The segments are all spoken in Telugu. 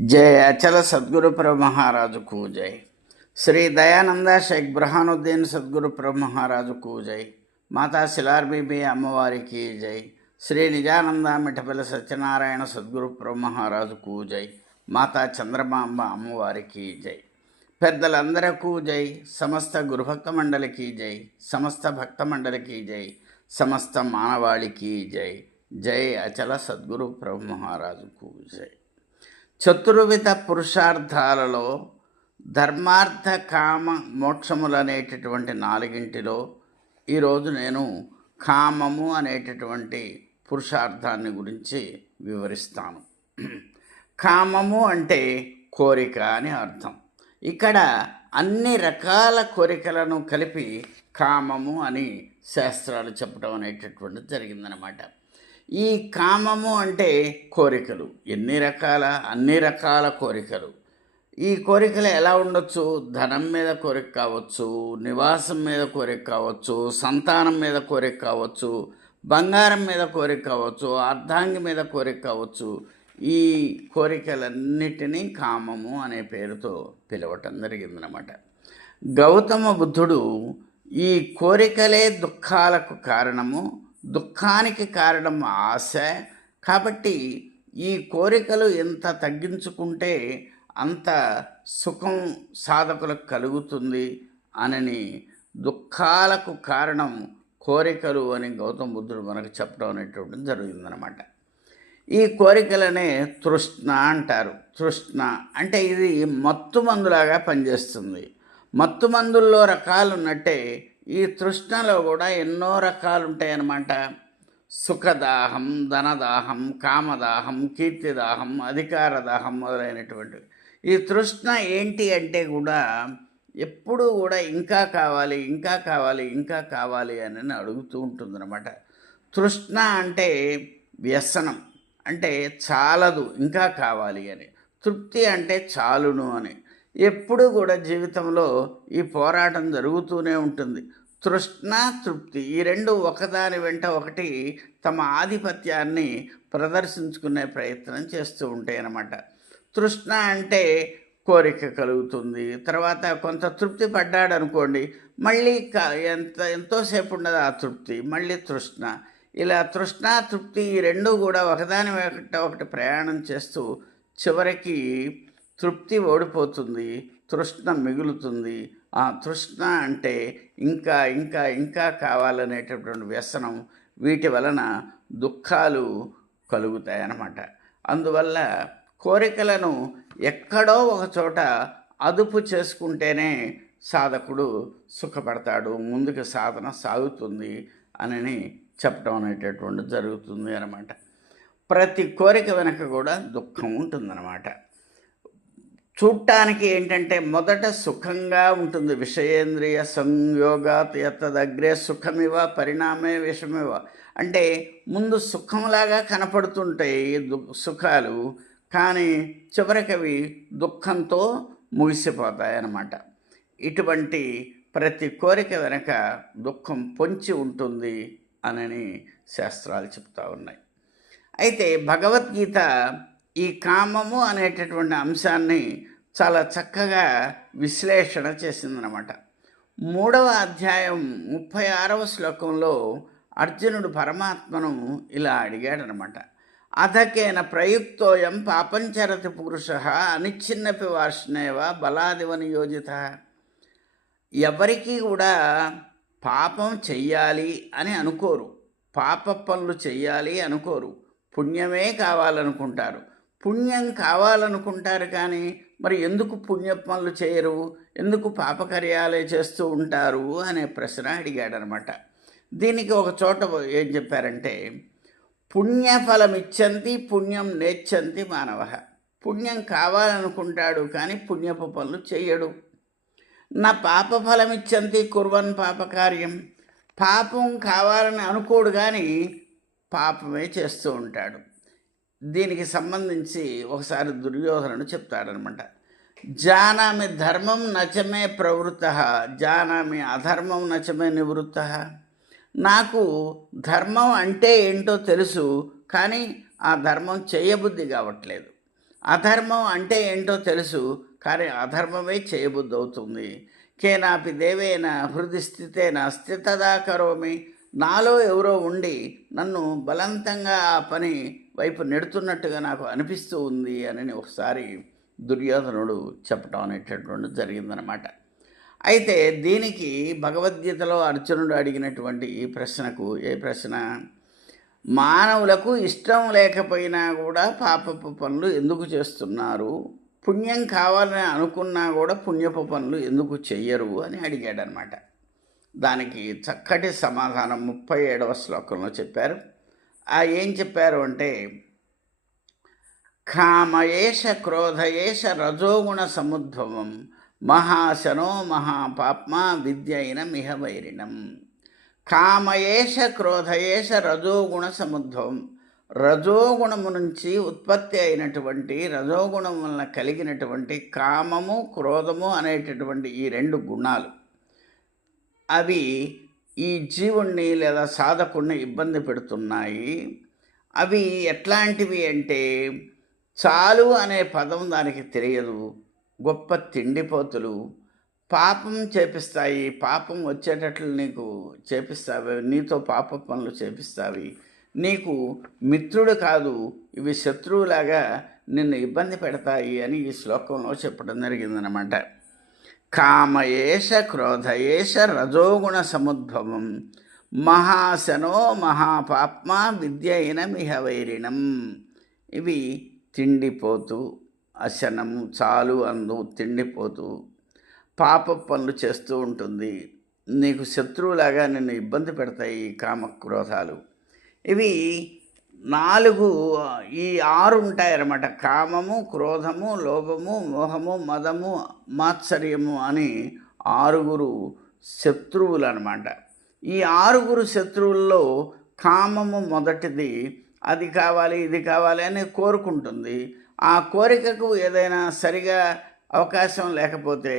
जय अचल सद्गुरु प्रभु महाराज को जय। श्री दयानंद शेख ब्रहानुद्दीन सद्गुरु प्रभु महाराज को जय। माता शिलार बीबी अम्मवारी की जय। श्री निजानंद मिठपल्లి सत्यनारायण सद्गुरु प्रभु महाराज को जय। माता चंद्रमांब अम्मवारी की जय। పెద్దలందరకు జై। సమస్త గురుభక్త మండలికి జై। సమస్త భక్త మండలికి జై। సమస్త మానవాళికి జై। జై అచల సద్గురు ప్రభు మహారాజుకు జై। చతుర్విధ పురుషార్థాలలో ధర్మార్థ కామ మోక్షములు అనేటటువంటి నాలుగింటిలో ఈరోజు నేను కామము అనేటటువంటి పురుషార్థాన్ని గురించి వివరిస్తాను. కామము అంటే కోరిక అని అర్థం. ఇక్కడ అన్ని రకాల కోరికలను కలిపి కామము అని శాస్త్రాలు చెప్పడం అనేటటువంటిది జరిగిందనమాట. ఈ కామము అంటే కోరికలు అన్ని రకాల కోరికలు. ఈ కోరికలు ఎలా ఉండొచ్చు? ధనం మీద కోరిక కావచ్చు, నివాసం మీద కోరిక కావచ్చు, సంతానం మీద కోరిక కావచ్చు, బంగారం మీద కోరిక కావచ్చు, అర్ధాంగి మీద కోరిక కావచ్చు. ఈ కోరికలన్నిటినీ కామము అనే పేరుతో పిలవటం జరిగిందనమాట. గౌతమ బుద్ధుడు ఈ కోరికలే దుఃఖాలకు కారణము, దుఃఖానికి కారణం ఆశ, కాబట్టి ఈ కోరికలు ఎంత తగ్గించుకుంటే అంత సుఖం సాధకులకు కలుగుతుంది అని దుఃఖాలకు కారణం కోరికలు అని గౌతమ బుద్ధుడు మనకు చెప్పడం అనేటువంటిది జరిగిందనమాట. ఈ కోరికలనే తృష్ణ అంటారు. తృష్ణ అంటే ఇది మత్తు మందులాగా పనిచేస్తుంది. మత్తు మందుల్లో రకాలు ఉన్నట్టే ఈ తృష్ణలో కూడా ఎన్నో రకాలు ఉంటాయన్నమాట. సుఖదాహం, ధనదాహం, కామదాహం, కీర్తిదాహం, అధికారదాహం మొదలైనటువంటి ఈ తృష్ణ ఏంటి అంటే కూడా ఎప్పుడూ కూడా ఇంకా కావాలి, ఇంకా కావాలి, ఇంకా కావాలి అని అడుగుతూ ఉంటుందన్నమాట. తృష్ణ అంటే వ్యసనం, అంటే చాలదు ఇంకా కావాలి అని. తృప్తి అంటే చాలును అని. ఎప్పుడు కూడా జీవితంలో ఈ పోరాటం జరుగుతూనే ఉంటుంది. తృష్ణ, తృప్తి ఈ రెండు ఒకదాని వెంట ఒకటి తమ ఆధిపత్యాన్ని ప్రదర్శించుకునే ప్రయత్నం చేస్తూ ఉంటాయి అన్నమాట. తృష్ణ అంటే కోరిక కలుగుతుంది, తర్వాత కొంత తృప్తి పడ్డాడు అనుకోండి, మళ్ళీ ఎంతోసేపు ఉండదు ఆ తృప్తి, మళ్ళీ తృష్ణ. ఇలా తృష్ణ, తృప్తి ఈ రెండు కూడా ఒకదాని వెంట ఒకటి ప్రయాణం చేస్తూ చివరికి తృప్తి ఓడిపోతుంది, తృష్ణ మిగులుతుంది. ఆ తృష్ణ అంటే ఇంకా ఇంకా ఇంకా కావాలనేటటువంటి వ్యసనం. వీటి వలన దుఃఖాలు కలుగుతాయన్నమాట. అందువల్ల కోరికలను ఎక్కడో ఒక చోట అదుపు చేసుకుంటేనే సాధకుడు సుఖపడతాడు, ముందుకు సాధన సాగుతుంది అని చెప్పడం అనేటటువంటి జరుగుతుంది అన్నమాట. ప్రతి కోరిక వెనక కూడా దుఃఖం ఉంటుందన్నమాట. చూడటానికి ఏంటంటే మొదట సుఖంగా ఉంటుంది. విషయేంద్రియ సంయోగాత్ యత్తదగ్రే సుఖమివ పరిణామే విషమివ అంటే ముందు సుఖంలాగా కనపడుతుంటాయి సుఖాలు, కానీ చివరికవి దుఃఖంతో ముగిసిపోతాయి అన్నమాట. ఇటువంటి ప్రతి కోరిక వెనక దుఃఖం పొంచి ఉంటుంది అని శాస్త్రాలు చెప్తూ ఉన్నాయి. అయితే భగవద్గీత ఈ కామము అనేటటువంటి అంశాన్ని చాలా చక్కగా విశ్లేషణ చేసిందనమాట. 3వ అధ్యాయం 36వ శ్లోకంలో అర్జునుడు పరమాత్మను ఇలా అడిగాడనమాట. అధకేన ప్రయుక్తోయం పాపంచరతి పురుష అనిచ్ఛిన్నపి వార్ష్ణేవ బలాదివని యోజిత. ఎవరికీ కూడా పాపం చెయ్యాలి అని అనుకోరు, పాప పనులు చెయ్యాలి అనుకోరు, పుణ్యమే కావాలనుకుంటారు. పుణ్యం కావాలనుకుంటారు కానీ మరి ఎందుకు పుణ్య పనులు చేయరు, ఎందుకు పాపకార్యాలే చేస్తూ ఉంటారు అనే ప్రశ్న అడిగాడనమాట. దీనికి ఒక చోట ఏం చెప్పారంటే, పుణ్యఫలం ఇచ్చంతి పుణ్యం నేర్చంతి మానవ. పుణ్యం కావాలనుకుంటాడు కానీ పుణ్యపు పనులు చేయడు. నా పాపఫలం ఇచ్చంతి కుర్వన్ పాపకార్యం. పాపం కావాలని అనుకోడు కానీ పాపమే చేస్తూ ఉంటాడు. దీనికి సంబంధించి ఒకసారి దుర్యోధనుడు చెప్తాడనమాట. జానామి ధర్మం నచమే ప్రవృత్త, జానామి అధర్మం నచమే నివృత్త. నాకు ధర్మం అంటే ఏంటో తెలుసు, కానీ ఆ ధర్మం చేయబుద్ధి కావట్లేదు. అధర్మం అంటే ఏంటో తెలుసు, కానీ అధర్మమే చేయబుద్ధి అవుతుంది. కేనాపి దేవేన హృది స్థితేన స్థితదా కరోమి. నాలో ఎవరో ఉండి నన్ను బలవంతంగా ఆ పని వైపు నెడుతున్నట్టుగా నాకు అనిపిస్తూ ఉంది అని ఒకసారి దుర్యోధనుడు చెప్పడం అనేటటువంటి జరిగిందనమాట. అయితే దీనికి భగవద్గీతలో అర్జునుడు అడిగినటువంటి ఈ ప్రశ్నకు, ఏ ప్రశ్న? మానవులకు ఇష్టం లేకపోయినా కూడా పాపపు పనులు ఎందుకు చేస్తున్నారు, పుణ్యం కావాలని అనుకున్నా కూడా పుణ్యపు పనులు ఎందుకు చెయ్యరు అని అడిగాడనమాట. దానికి చక్కటి సమాధానం 37వ శ్లోకంలో చెప్పారు. ఏం చెప్పారు అంటే, కామయేష క్రోధయేష రజోగుణ సముద్భవం మహాశనో మహాపాప్మా విద్యైన మిహ వైరిణం. కామయేష క్రోధయేష రజోగుణ సముద్భవం. రజోగుణము నుంచి ఉత్పత్తి అయినటువంటి, రజోగుణం వలన కలిగినటువంటి కామము క్రోధము అనేటటువంటి ఈ రెండు గుణాలు, అవి ఈ జీవుణ్ణి లేదా సాధకుణ్ణి ఇబ్బంది పెడుతున్నాయి. అవి ఎట్లాంటివి అంటే, చాలు అనే పదం దానికి తెలియదు, గొప్ప తిండిపోతులు, పాపం చేపిస్తాయి, పాపం వచ్చేటట్లు నీకు చేపిస్తావి, నీతో పాప పనులు చేపిస్తావి, నీకు మిత్రుడు కాదు, ఇవి శత్రువులాగా నిన్ను ఇబ్బంది పెడతాయి అని ఈ శ్లోకంలో చెప్పడం జరిగిందనమాట. కామయేష క్రోధయేష రజోగుణ సముద్భవం మహాశనో మహాపాప్మ విద్యైన మిహ వైరిణం. ఇవి తిండిపోతూ, అశనము చాలు అందు తిండిపోతూ పాప పనులు చేస్తూ ఉంటుంది, నీకు శత్రువులాగా నిన్ను ఇబ్బంది పెడతాయి ఈ కామక్రోధాలు. ఇవి 6 ఉంటాయన్నమాట. కామము, క్రోధము, లోభము, మోహము, మదము, మాత్సర్యము అని 6 శత్రువులు అనమాట. ఈ 6 శత్రువుల్లో కామము మొదటిది. అది కావాలి, ఇది కావాలి అని కోరుకుంటుంది. ఆ కోరికకు ఏదైనా సరిగా అవకాశం లేకపోతే,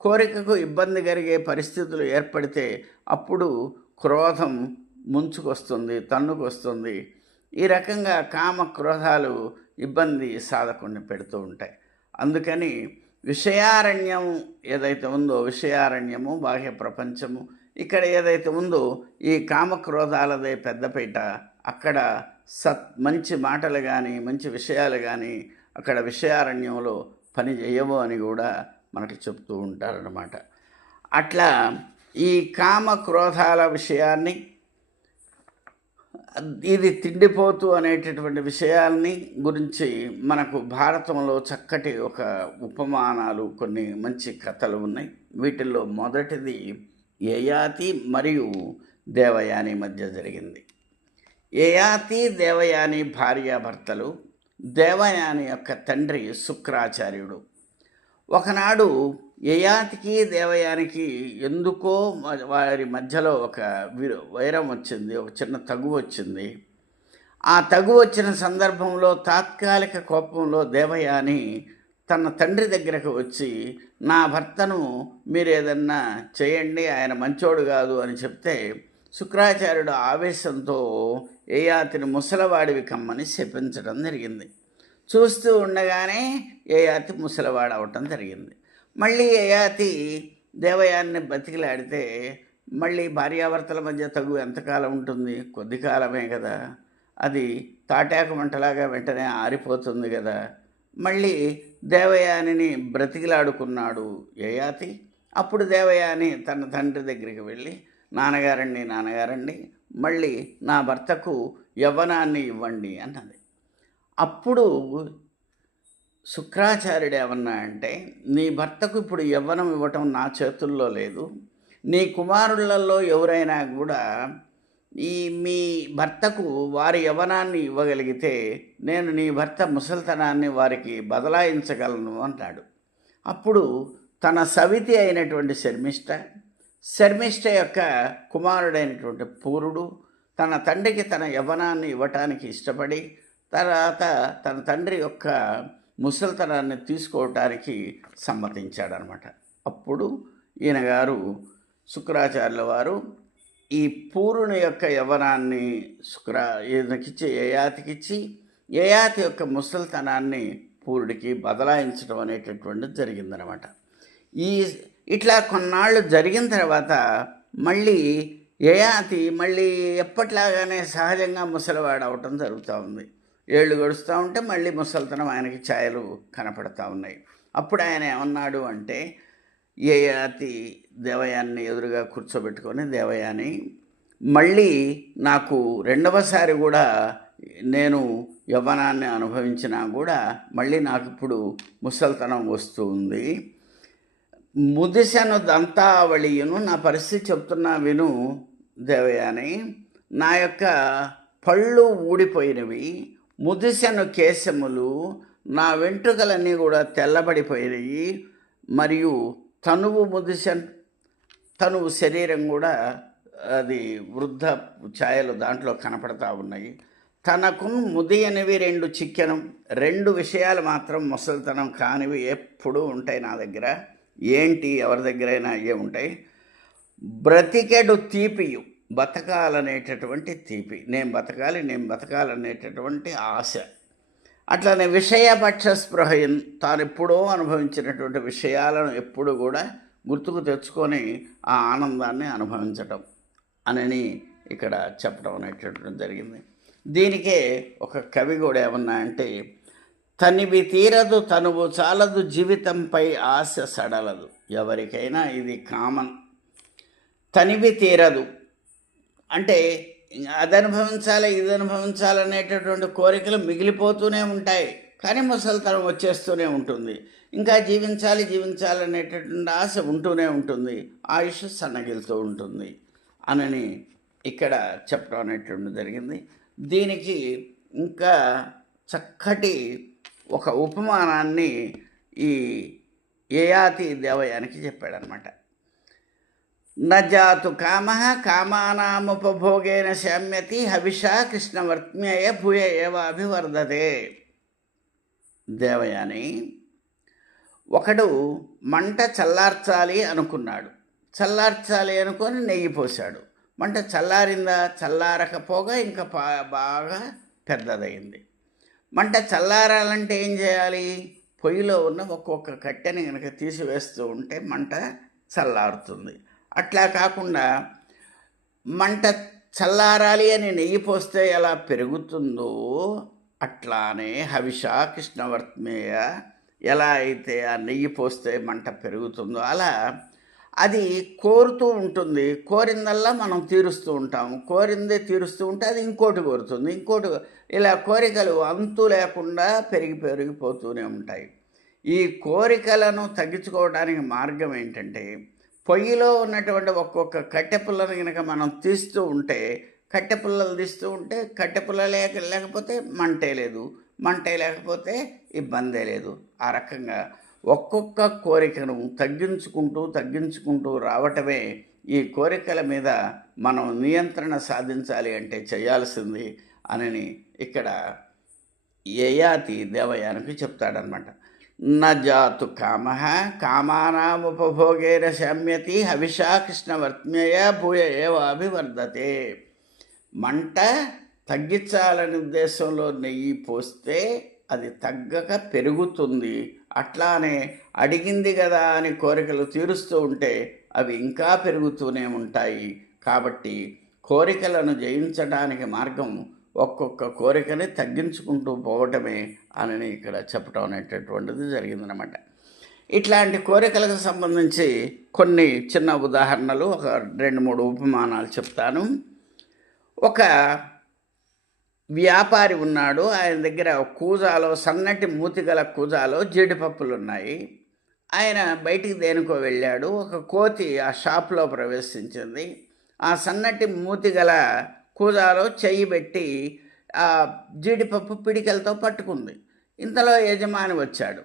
కోరికకు ఇబ్బంది కలిగే పరిస్థితులు ఏర్పడితే అప్పుడు క్రోధం ముంచుకొస్తుంది, తన్నుకొస్తుంది. ఈ రకంగా కామ క్రోధాలు ఇబ్బంది సాధకుని పెడుతూ ఉంటాయి. అందుకని విషయారణ్యం ఏదైతే ఉందో, విషయారణ్యము, బాహ్య ప్రపంచము, ఇక్కడ ఏదైతే ఉందో ఈ కామక్రోధాలదే పెద్దపీట. అక్కడ మంచి మాటలు కానీ, మంచి విషయాలు కానీ అక్కడ విషయారణ్యంలో పని చేయవు అని కూడా మనకి చెప్తూ ఉంటారన్నమాట. అట్లా ఈ కామ క్రోధాల విషయాన్ని, ఇది తిండిపోతూ అనేటటువంటి విషయాల్ని గురించి మనకు భారతంలో చక్కటి ఒక ఉపమానాలు, కొన్ని మంచి కథలు ఉన్నాయి. వీటిల్లో మొదటిది యయాతి మరియు దేవయాని మధ్య జరిగింది. యయాతి దేవయాని భార్యాభర్తలు. దేవయాని యొక్క తండ్రి శుక్రాచార్యుడు. ఒకనాడు యయాతికి దేవయానికి ఎందుకో వారి మధ్యలో ఒక వైరం వచ్చింది, ఒక చిన్న తగు వచ్చింది. ఆ తగు వచ్చిన సందర్భంలో తాత్కాలిక కోపంలో దేవయాని తన తండ్రి దగ్గరకు వచ్చి, నా భర్తను మీరు ఏదన్నా చేయండి, ఆయన మంచోడు కాదు అని చెప్తే, శుక్రాచార్యుడు ఆవేశంతో యయాతిని ముసలవాడివి కమ్మని శపించడం జరిగింది. చూస్తూ ఉండగానే యయాతి ముసలివాడు అవటం జరిగింది. మళ్ళీ యయాతి దేవయాన్ని బతికిలాడితే, మళ్ళీ భార్యాభర్తల మధ్య తగు ఎంతకాలం ఉంటుంది? కొద్ది కాలమే కదా, అది తాటాకు మంటలాగా వెంటనే ఆరిపోతుంది కదా. మళ్ళీ దేవయానిని బ్రతికిలాడుకున్నాడు యయాతి. అప్పుడు దేవయాని తన తండ్రి దగ్గరికి వెళ్ళి, నాన్నగారండి, మళ్ళీ నా భర్తకు యవ్వనాన్ని ఇవ్వండి అన్నది. అప్పుడు శుక్రాచార్యుడు ఏమన్నా అంటే, నీ భర్తకు ఇప్పుడు యవ్వనం ఇవ్వటం నా చేతుల్లో లేదు, నీ కుమారులలో ఎవరైనా కూడా మీ భర్తకు వారి యవ్వనాన్ని ఇవ్వగలిగితే నేను నీ భర్త ముసలితనాన్ని వారికి బదలాయించగలను అన్నాడు. అప్పుడు తన సవితి అయినటువంటి శర్మిష్ఠ యొక్క కుమారుడైనటువంటి పూరుడు తన తండ్రికి తన యవ్వనాన్ని ఇవ్వటానికి ఇష్టపడి, తర్వాత తన తండ్రి యొక్క ముసలితనాన్ని తీసుకోవటానికి సమ్మతించాడనమాట. అప్పుడు ఈయన గారు శుక్రాచార్యుల వారు ఈ పూరుని యొక్క యవ్వనాన్ని ఈయనకిచ్చి యయాతికిచ్చి, యయాతి యొక్క ముసలితనాన్ని పూరుడికి బదలాయించడం అనేటటువంటిది జరిగిందనమాట. ఈ ఇట్లా కొన్నాళ్ళు జరిగిన తర్వాత మళ్ళీ యయాతి మళ్ళీ ఎప్పట్లాగానే సహజంగా ముసలివాడు అవటం జరుగుతూ ఉంది. ఏళ్ళు గడుస్తూ ఉంటే మళ్ళీ ముసలితనం ఆయనకి ఛాయలు కనపడతా ఉన్నాయి. అప్పుడు ఆయన ఏమన్నాడు అంటే, యయాతి దేవయాన్ని ఎదురుగా కూర్చోబెట్టుకొని, దేవయాని మళ్ళీ నాకు రెండవసారి కూడా నేను యవ్వనాన్ని అనుభవించినా కూడా మళ్ళీ నాకు ఇప్పుడు ముసలితనం వస్తూ ఉంది. ముదిశను దంతావళియును, నా పరిస్థితి చెప్తున్నా విను దేవయాని. నా యొక్క పళ్ళు ఊడిపోయినవి, ముదిశను కేశములు, నా వెంట్రుకలన్నీ కూడా తెల్లబడిపోయినాయి, మరియు తనువు శరీరం కూడా అది వృద్ధ ఛాయలు దాంట్లో కనపడతా ఉన్నాయి. తనకు ముదియనివి 2 చిక్కెను. 2 విషయాలు మాత్రం ముసలితనం కానివి ఎప్పుడూ ఉంటాయి నా దగ్గర. ఏంటి, ఎవరి దగ్గరైనా అయ్యే ఉంటాయి. బ్రతికెడు తీపియు, బతకాలనేటటువంటి తీపి, నేను బతకాలనేటటువంటి ఆశ. అట్లనే విషయపక్ష స్పృహయన్, తాను ఎప్పుడో అనుభవించినటువంటి విషయాలను ఎప్పుడు కూడా గుర్తుకు తెచ్చుకొని ఆ ఆనందాన్ని అనుభవించటం అని ఇక్కడ చెప్పడం అనేటటువంటి జరిగింది. దీనికే ఒక కవి కూడా ఏమన్నా అంటే, తనివి తీరదు తనువు చాలదు జీవితంపై ఆశ సడలదు. ఎవరికైనా ఇది కామన్. తనివి తీరదు అంటే అది అనుభవించాలి, ఇది అనుభవించాలనేటటువంటి కోరికలు మిగిలిపోతూనే ఉంటాయి, కానీ ముసలితనం వచ్చేస్తూనే ఉంటుంది. ఇంకా జీవించాలనేటటువంటి ఆశ ఉంటూనే ఉంటుంది, ఆయుష్ సన్నగిలుతూ ఉంటుంది అని ఇక్కడ చెప్పడం అనేటువంటి జరిగింది. దీనికి ఇంకా చక్కటి ఒక ఉపమానాన్ని ఈ యయాతి దేవయానికి చెప్పాడనమాట. నజాతు కామ కామానాముపభోగేన శామ్యతి హవిషా కృష్ణవర్త్మ్యయ భూయ ఏవ అభివర్ధతే. దేవయాని, ఒకడు మంట చల్లార్చాలి అనుకొని నెయ్యి పోశాడు. మంట చల్లారిందా? చల్లారకపోగా ఇంకా బాగా పెద్దదైంది. మంట చల్లారాలంటే ఏం చేయాలి? పొయ్యిలో ఉన్న ఒక్కొక్క కట్టెని కనుక తీసివేస్తూ ఉంటే మంట చల్లారుతుంది. అట్లా కాకుండా మంట చల్లారాలి అని నెయ్యి పోస్తే ఎలా పెరుగుతుందో అట్లానే హవిషా కృష్ణవర్త్మేయ, ఎలా అయితే ఆ నెయ్యి పోస్తే మంట పెరుగుతుందో అలా అది కోరుతూ ఉంటుంది. కోరిందల్లా మనం తీరుస్తూ ఉంటాము. కోరిందే తీరుస్తూ ఉంటే అది ఇంకోటి కోరుతుంది, ఇలా కోరికలు అంతు లేకుండా పెరిగిపోతూనే ఉంటాయి. ఈ కోరికలను తగ్గించుకోవడానికి మార్గం ఏంటంటే, పొయ్యిలో ఉన్నటువంటి ఒక్కొక్క కట్టెపుల్లను కనుక మనం తీస్తూ ఉంటే, కట్టెపుల్ల లేకపోతే మంటే లేకపోతే ఇబ్బందే లేదు. ఆ రకంగా ఒక్కొక్క కోరికను తగ్గించుకుంటూ రావటమే ఈ కోరికల మీద మనం నియంత్రణ సాధించాలి అంటే చేయాల్సింది అని ఇక్కడ యయాతి దేవయానికి చెప్తాడనమాట. నజాతు కామ కామానాముపభోగేన శామ్యతి హవిషా కృష్ణవర్త్మ్యయ భూయ ఏవ అభివర్ధతే. మంట తగ్గించాలనే ఉద్దేశంలో నెయ్యి పోస్తే అది తగ్గక పెరుగుతుంది. అట్లానే అడిగింది కదా అని కోరికలు తీరుస్తూ ఉంటే అవి ఇంకా పెరుగుతూనే ఉంటాయి. కాబట్టి కోరికలను జయించడానికి మార్గం ఒక్కొక్క కోరికని తగ్గించుకుంటూ పోవటమే అని ఇక్కడ చెప్పడం అనేటటువంటిది జరిగిందనమాట. ఇట్లాంటి కోరికలకు సంబంధించి కొన్ని చిన్న ఉదాహరణలు, ఒక 2-3 ఉపమానాలు చెప్తాను. ఒక వ్యాపారి ఉన్నాడు. ఆయన దగ్గర కూజాలో, సన్నటి మూతిగల కూజాలో జీడిపప్పులు ఉన్నాయి. ఆయన బయటికి దేనికో వెళ్ళాడు. ఒక కోతి ఆ షాప్లో ప్రవేశించింది. ఆ సన్నటి మూతిగల కూజాలో చెయ్యి పెట్టి ఆ జీడిపప్పు పిడికలతో పట్టుకుంది. ఇంతలో యజమాని వచ్చాడు.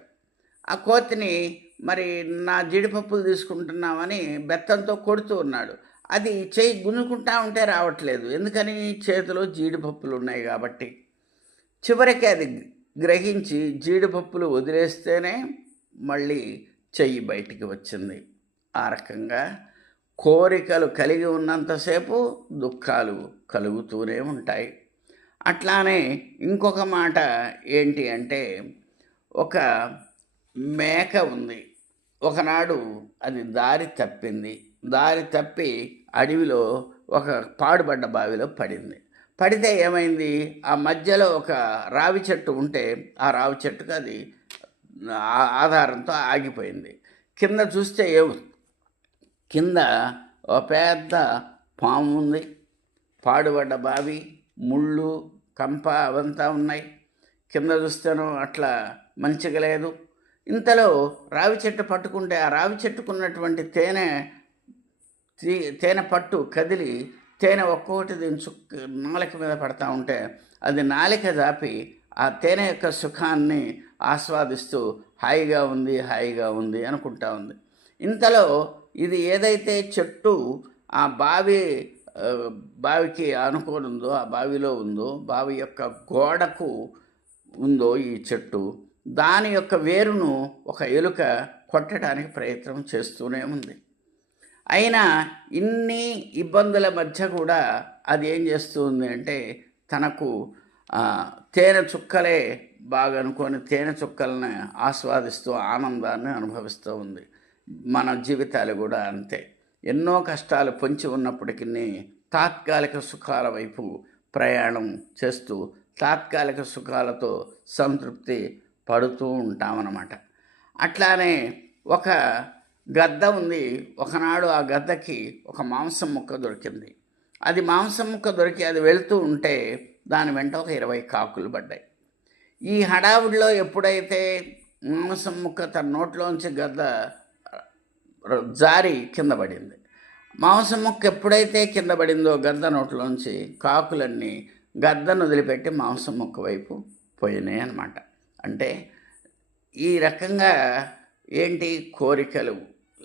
ఆ కోతిని మరి నా జీడిపప్పులు తీసుకుంటున్నామని బెత్తంతో కొడుతూ ఉన్నాడు. అది చెయ్యి గుంజుకుంటా ఉంటే రావట్లేదు. ఎందుకని? చేతిలో జీడిపప్పులు ఉన్నాయి కాబట్టి. చివరికి అది గ్రహించి జీడిపప్పులు వదిలేస్తేనే మళ్ళీ చెయ్యి బయటికి వచ్చింది. ఆ రకంగా కోరికలు కలిగి ఉన్నంతసేపు దుఃఖాలు కలుగుతూనే ఉంటాయి. అట్లానే ఇంకొక మాట ఏంటి అంటే, ఒక మేక ఉంది. ఒకనాడు అది దారి తప్పింది. దారి తప్పి అడవిలో ఒక పాడుబడ్డ బావిలో పడింది. పడితే ఏమైంది, ఆ మధ్యలో ఒక రావి చెట్టు ఉంటే ఆ రావి చెట్టుకు అది ఆధారంతో ఆగిపోయింది. కింద చూస్తే కింద ఒక పెద్ద పాము ఉంది, పాడుబడ్డ బావి, ముళ్ళు, కంప అవంతా ఉన్నాయి. కింద చూస్తేనో అట్లా మంచిగా లేదు. ఇంతలో రావి చెట్టు పట్టుకుంటే ఆ రావి చెట్టుకున్నటువంటి తేనె పట్టు కదిలి తేనె ఒక్కొక్కటి దీని నాలుక మీద పడతా ఉంటే అది నాలిక జాపి ఆ తేనె యొక్క సుఖాన్ని ఆస్వాదిస్తూ హాయిగా ఉంది హాయిగా ఉంది అనుకుంటా ఉంది. ఇంతలో ఇది ఏదైతే చెట్టు ఆ బావికి ఆనుకొని ఉందో, ఆ బావిలో ఉందో, బావి యొక్క గోడకు ఉందో ఈ చెట్టు, దాని యొక్క వేరును ఒక ఎలుక కొట్టడానికి ప్రయత్నం చేస్తూనే ఉంది. అయినా ఇన్ని ఇబ్బందుల మధ్య కూడా అది ఏం చేస్తుంది అంటే తనకు తేనె చుక్కలే బాగా అనుకొని తేనె చుక్కలను ఆస్వాదిస్తూ ఆనందాన్ని అనుభవిస్తూ ఉంది. మన జీవితాలు కూడా అంతే. ఎన్నో కష్టాలు పొంచి ఉన్నప్పటికీ తాత్కాలిక సుఖాల వైపు ప్రయాణం చేస్తూ తాత్కాలిక సుఖాలతో సంతృప్తి పడుతూ ఉంటామన్నమాట. అట్లానే ఒక గద్ద ఉంది. ఒకనాడు ఆ గద్దకి ఒక మాంసం ముక్క దొరికింది. అది మాంసం ముక్క దొరికి అది వెళుతూ ఉంటే దాని వెంట ఒక 20 కాకులు పడ్డాయి. ఈ హడావుడిలో ఎప్పుడైతే మాంసం ముక్క తన నోట్లోంచి గద్ద జారి కింద పడింది. మాంసం ముక్క ఎప్పుడైతే కింద పడిందో గద్ద నోట్లోంచి కాకులన్నీ గద్దను వదిలిపెట్టి మాంసం ముక్క వైపు పోయినాయి అన్నమాట. అంటే ఈ రకంగా ఏంటి, కోరికలు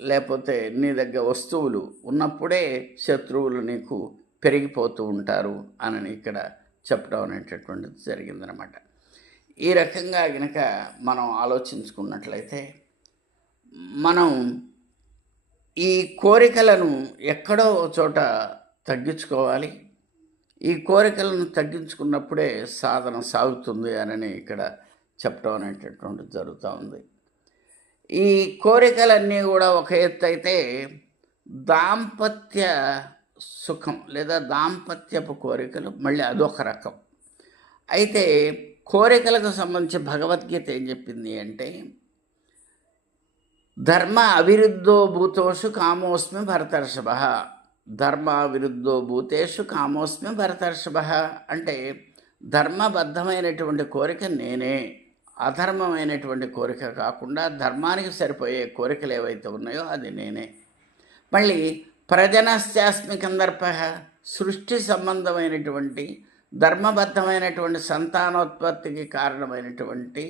లేకపోతే నీ దగ్గర వస్తువులు ఉన్నప్పుడే శత్రువులు నీకు పెరిగిపోతూ ఉంటారు అని ఇక్కడ చెప్పడం అనేటటువంటిది జరిగిందనమాట. ఈ రకంగా కనుక మనం ఆలోచించుకున్నట్లయితే మనం ఈ కోరికలను ఎక్కడో చోట తగ్గించుకోవాలి. ఈ కోరికలను తగ్గించుకున్నప్పుడే సాధన సాగుతుంది అని ఇక్కడ చెప్పడం అనేటటువంటిది జరుగుతూ ఉంది. ఈ కోరికలన్నీ కూడా ఒక ఎత్తు అయితే దాంపత్య సుఖం లేదా దాంపత్యపు కోరికలు మళ్ళీ అదొక రకం. అయితే కోరికలకు సంబంధించి భగవద్గీత ఏం చెప్పింది అంటే ధర్మ అవిరుద్ధో భూతోషు కామోస్మి భరతర్షభ, ధర్మ విరుద్ధో భూతేషు కామోస్మి భరతర్షభ అంటే ధర్మబద్ధమైనటువంటి కోరిక నేనే, అధర్మమైనటువంటి కోరిక కాకుండా ధర్మానికి సరిపోయే కోరికలు ఏవైతే ఉన్నాయో అది నేనే. మళ్ళీ ప్రజనశ్చాస్మి కందర్ప, సృష్టి సంబంధమైనటువంటి ధర్మబద్ధమైనటువంటి సంతానోత్పత్తికి కారణమైనటువంటి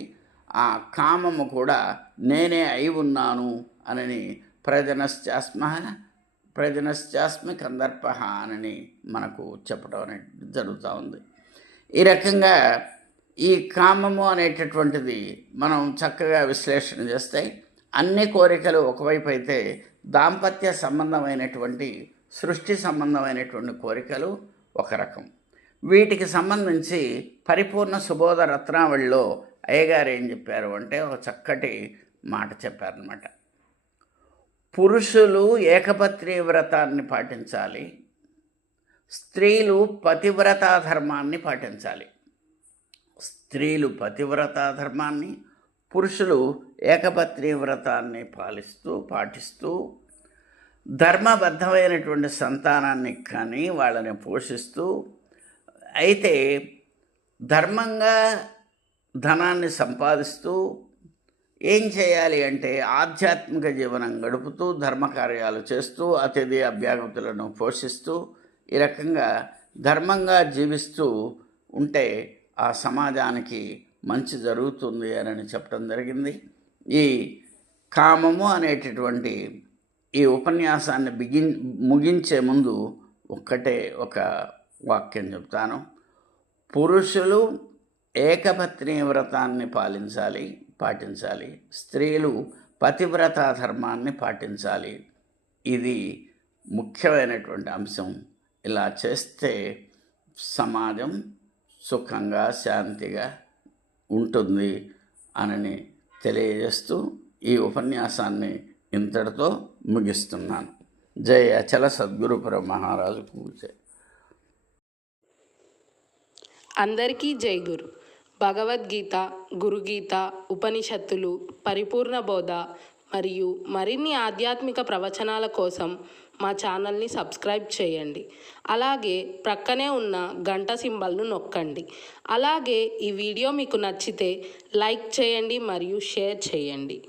ఆ కామము కూడా నేనే అయి ఉన్నాను అని ప్రజనశ్చాస్మి కందర్ప అని మనకు చెప్పడం అనేది జరుగుతూ ఉంది. ఈ రకంగా ఈ కామము అనేటటువంటిది మనం చక్కగా విశ్లేషణ చేస్తే అన్ని కోరికలు ఒకవైపు అయితే దాంపత్య సంబంధమైనటువంటి సృష్టి సంబంధమైనటువంటి కోరికలు ఒక రకం. వీటికి సంబంధించి పరిపూర్ణ సుబోధ రత్నావళిలో అయ్యగారు ఏం చెప్పారు అంటే ఒక చక్కటి మాట చెప్పారనమాట. పురుషులు ఏకపత్ని వ్రతాన్ని పాటించాలి, స్త్రీలు పతివ్రతా ధర్మాన్ని పాటించాలి. స్త్రీలు పతివ్రతా ధర్మాన్ని, పురుషులు ఏకపత్ని వ్రతాన్ని పాటిస్తూ ధర్మబద్ధమైనటువంటి సంతానాన్ని కానీ వాళ్ళని పోషిస్తూ అయితే ధర్మంగా ధనాన్ని సంపాదిస్తూ ఏం చేయాలి అంటే ఆధ్యాత్మిక జీవనం గడుపుతూ ధర్మకార్యాలు చేస్తూ అతిథి అభ్యాగతులను పోషిస్తూ ఈ రకంగా ధర్మంగా జీవిస్తూ ఉంటే ఆ సమాజానికి మంచి జరుగుతుంది అని చెప్పడం జరిగింది. ఈ కామము అనేటటువంటి ఈ ఉపన్యాసాన్ని ముగించే ముందు ఒక వాక్యం చెప్తాను. పురుషులు ఏకపత్ని వ్రతాన్ని పాటించాలి, స్త్రీలు పతివ్రతా ధర్మాన్ని పాటించాలి. ఇది ముఖ్యమైనటువంటి అంశం. ఇలా చేస్తే సమాజం సుఖంగా శాంతిగా ఉంటుంది అని తెలియజేస్తూ ఈ ఉపన్యాసాన్ని ఇంతటితో ముగిస్తున్నాను. జై అచల సద్గురు మహారాజుకు జై. అందరికీ జై గురు. భగవద్గీత, గురుగీత, ఉపనిషత్తులు, పరిపూర్ణ బోధ మరియు మరిన్ని ఆధ్యాత్మిక ప్రవచనాల కోసం మా ఛానల్ని సబ్స్క్రైబ్ చేయండి. అలాగే ప్రక్కనే ఉన్న గంట సింబల్ను నొక్కండి. అలాగే ఈ వీడియో మీకు నచ్చితే లైక్ చేయండి మరియు షేర్ చేయండి.